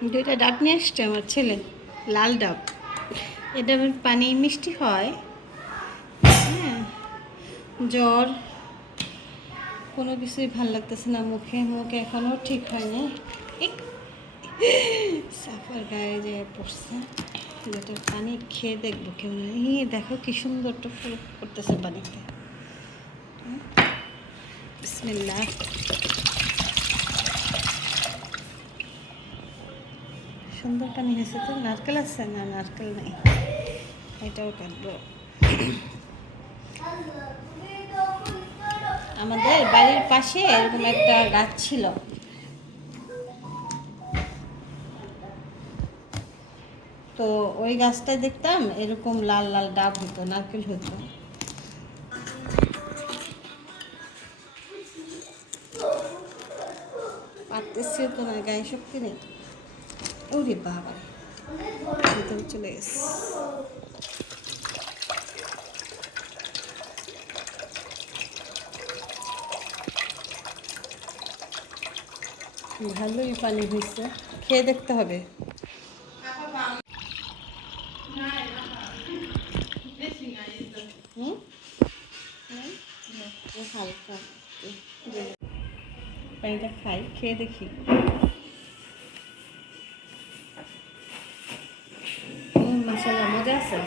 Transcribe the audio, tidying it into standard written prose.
দুইটা ডাব নিয়ে আসছে আমার ছেলে, লাল ডাব। এই ডাবের পানি মিষ্টি হয়। হ্যাঁ, জ্বর, কোনো কিছুই ভাল লাগতেছে না, মুখে মুখে এখনও ঠিক হয়নি। সাফার গায়ে যে পড়ছে, যেটার পানি খেয়ে দেখবো কেমন। দেখো কি সুন্দর টুক করতেছে পানিতে। বিসমিল্লাহ। সুন্দর পানি হয়েছে তো। নারকেল আছে না? নারকেল নেই, এটাও কাটবো। আমাদের বাড়ির পাশে এরকম একটা গাছ ছিল, তো ওই গাছটায় দেখতাম এরকম লাল লাল ডাব হতো, নারকেল হতো। পারতেছিও তো না, গায়ে শক্তি নেই। ওরে বাবা, ভিতরে চলে গেছে। ভালোই পানি হয়েছে, খেয়ে দেখতে হবে। হুম, হালকা পানিটা খাই, খেয়ে দেখি। মাসাল্লাহ, মজা আছে।